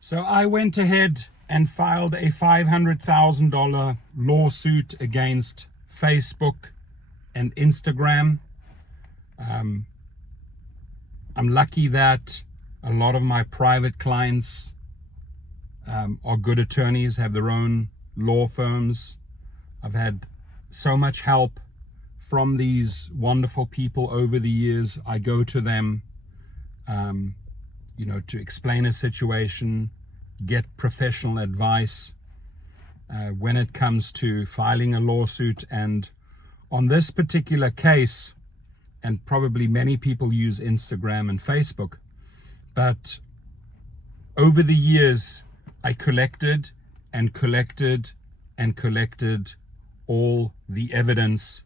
So I went ahead and filed a $500,000 lawsuit against Facebook and Instagram. I'm lucky that a lot of my private clients are good attorneys, have their own law firms. I've had so much help from these wonderful people over the years. I go to them, to explain a situation, get professional advice when it comes to filing a lawsuit. And on this particular case, and probably many people use Instagram and Facebook, but over the years, I collected and collected and collected all the evidence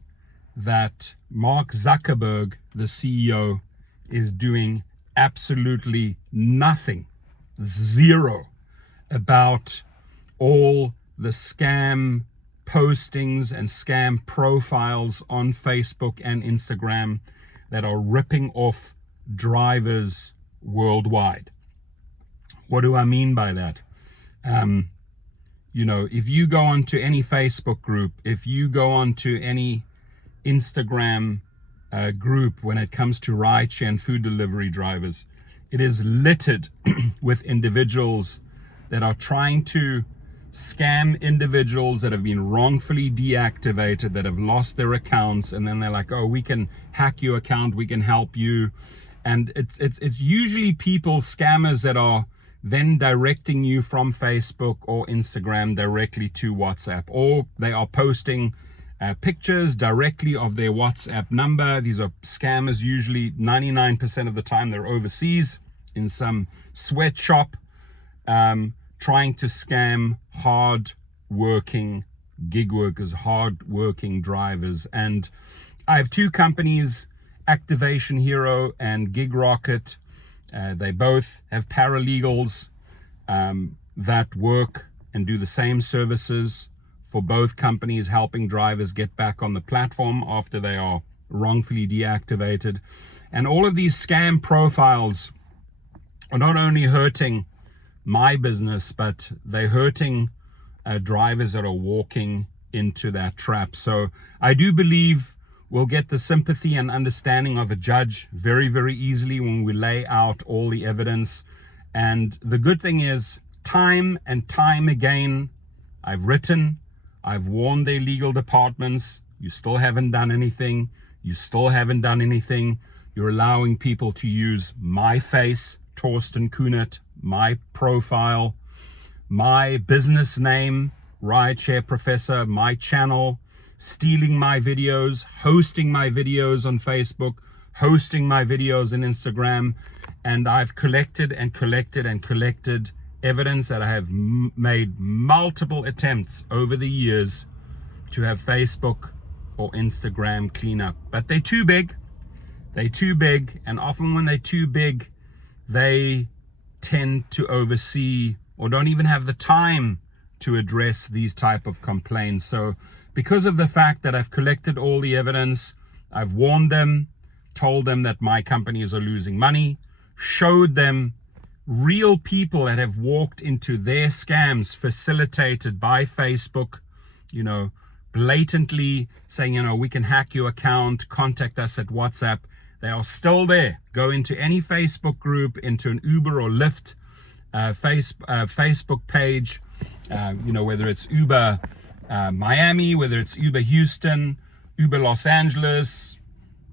that Mark Zuckerberg, the CEO, is doing absolutely nothing, zero, about all the scam postings and scam profiles on Facebook and Instagram that are ripping off drivers worldwide. What do I mean by that? If you go onto any Facebook group, if you go onto any Instagram group when it comes to rideshare and food delivery drivers, it is littered with individuals that are trying to scam individuals that have been wrongfully deactivated, that have lost their accounts, and then they're like, oh, we can hack your account, we can help you. And it's usually people, scammers, that are then directing you from Facebook or Instagram directly to WhatsApp, or they are posting pictures directly of their WhatsApp number. These are scammers. Usually 99% of the time they're overseas in some sweatshop, trying to scam hard working gig workers, hard working drivers. And I have two companies, Activation Hero and Gig Rocket. They both have paralegals that work and do the same services for both companies, helping drivers get back on the platform after they are wrongfully deactivated. And all of these scam profiles are not only hurting my business, but they're hurting drivers that are walking into that trap. So I do believe we'll get the sympathy and understanding of a judge very, very easily when we lay out all the evidence. And the good thing is, time and time again, I've written, I've warned their legal departments, you still haven't done anything, you still haven't done anything. You're allowing people to use my face, Torsten Kunert, my profile, my business name, Rideshare Professor, my channel, stealing my videos, hosting my videos on Facebook, hosting my videos on Instagram. And I've collected and collected and collected evidence that I have made multiple attempts over the years to have Facebook or Instagram clean up. But they're too big. They're too big. And often when they're too big, they tend to oversee or don't even have the time to address these type of complaints. So because of the fact that I've collected all the evidence, I've warned them, told them that my companies are losing money, showed them real people that have walked into their scams facilitated by Facebook, blatantly saying, we can hack your account, contact us at WhatsApp. They are still there. Go into any Facebook group, into an Uber or Lyft Facebook page, whether it's Uber Miami, whether it's Uber Houston, Uber Los Angeles,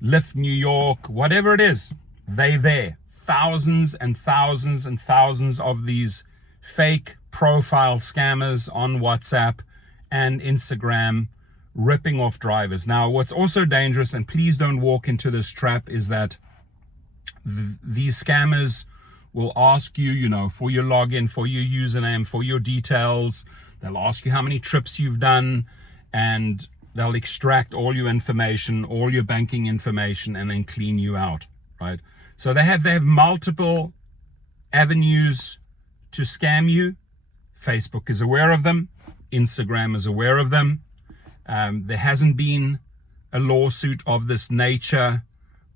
Lyft New York, whatever it is, they're there. Thousands and thousands and thousands of these fake profile scammers on WhatsApp and Instagram ripping off drivers. Now, what's also dangerous, and please don't walk into this trap, is that these scammers will ask you, for your login, for your username, for your details. They'll ask you how many trips you've done, and they'll extract all your information, all your banking information, and then clean you out, right? So they have multiple avenues to scam you. Facebook is aware of them. Instagram is aware of them. There hasn't been a lawsuit of this nature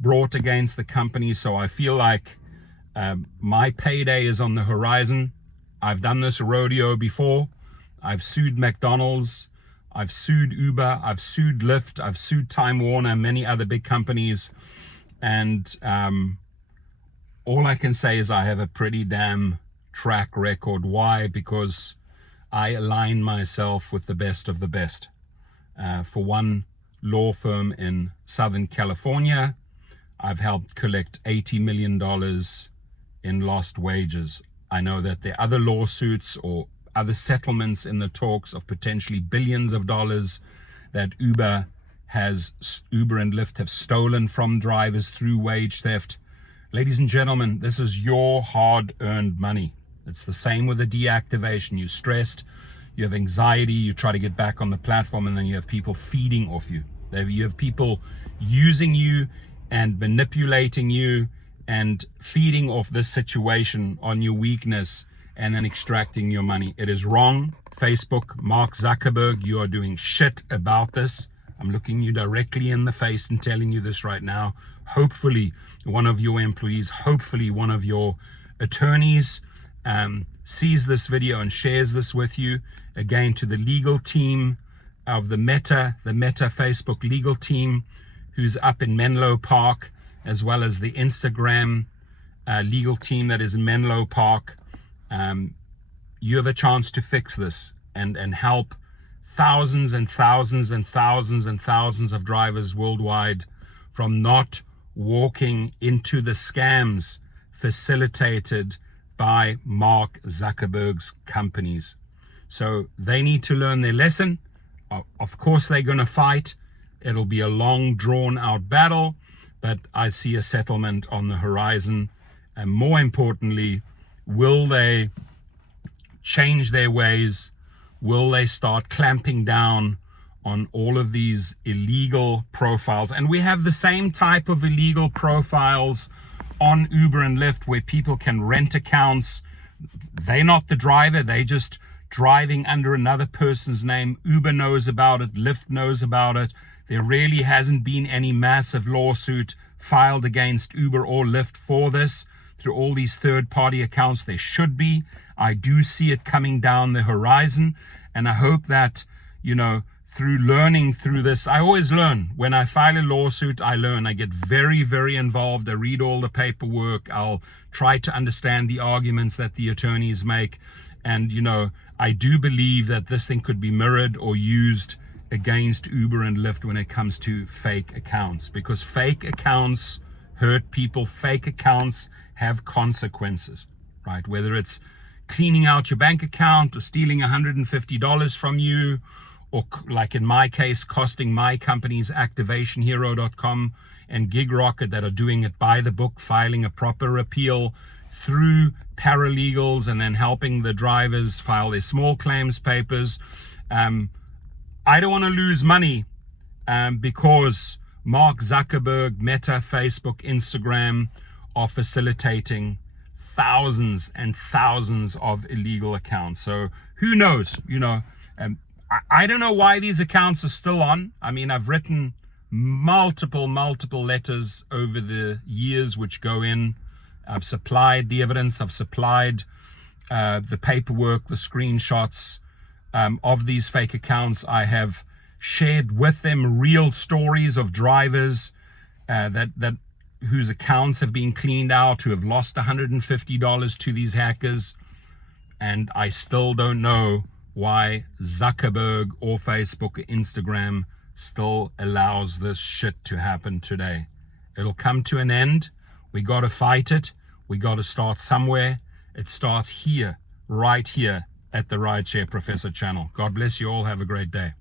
brought against the company, so I feel like my payday is on the horizon. I've done this rodeo before. I've sued McDonald's, I've sued Uber, I've sued Lyft, I've sued Time Warner, many other big companies. And all I can say is I have a pretty damn track record. Why? Because I align myself with the best of the best. For one law firm in Southern California, I've helped collect $80 million in lost wages. I know that there are other lawsuits or other settlements in the talks of potentially billions of dollars that Uber and Lyft have stolen from drivers through wage theft. Ladies and gentlemen, this is your hard-earned money. It's the same with the deactivation. You're stressed, you have anxiety, you try to get back on the platform, and then you have people feeding off you. You have people using you and manipulating you and feeding off this situation on your weakness and then extracting your money. It is wrong. Facebook, Mark Zuckerberg, you are doing shit about this. I'm looking you directly in the face and telling you this right now. Hopefully one of your employees, hopefully one of your attorneys sees this video and shares this with you. Again, to the legal team of the Meta Facebook legal team who's up in Menlo Park, as well as the Instagram legal team that is in Menlo Park. You have a chance to fix this and help thousands and thousands and thousands and thousands of drivers worldwide from not walking into the scams facilitated by Mark Zuckerberg's companies. So they need to learn their lesson. Of course, they're going to fight. It'll be a long, drawn-out battle, but I see a settlement on the horizon. And more importantly, will they change their ways? Will they start clamping down on all of these illegal profiles? And we have the same type of illegal profiles on Uber and Lyft where people can rent accounts. They're not the driver, they're just driving under another person's name. Uber knows about it, Lyft knows about it. There really hasn't been any massive lawsuit filed against Uber or Lyft for this through all these third-party accounts. There should be. I do see it coming down the horizon, and I hope that, through learning through this, I always learn. When I file a lawsuit, I learn. I get very, very involved. I read all the paperwork. I'll try to understand the arguments that the attorneys make. And, I do believe that this thing could be mirrored or used against Uber and Lyft when it comes to fake accounts, because fake accounts hurt people. Fake accounts have consequences, right? Whether it's cleaning out your bank account or stealing $150 from you, or like in my case, costing my companies activationhero.com and GigRocket that are doing it by the book, filing a proper appeal through paralegals and then helping the drivers file their small claims papers. I don't want to lose money because Mark Zuckerberg, Meta, Facebook, Instagram are facilitating thousands and thousands of illegal accounts. So who knows, I don't know why these accounts are still on. I mean, I've written multiple letters over the years which go in. I've supplied the evidence. I've supplied the paperwork, the screenshots of these fake accounts. I have shared with them real stories of drivers that whose accounts have been cleaned out, who have lost $150 to these hackers. And I still don't know why Zuckerberg or Facebook or Instagram still allows this shit to happen today. It'll come to an end. We got to fight it. We got to start somewhere. It starts here, right here at the Rideshare Professor channel. God bless you all. Have a great day.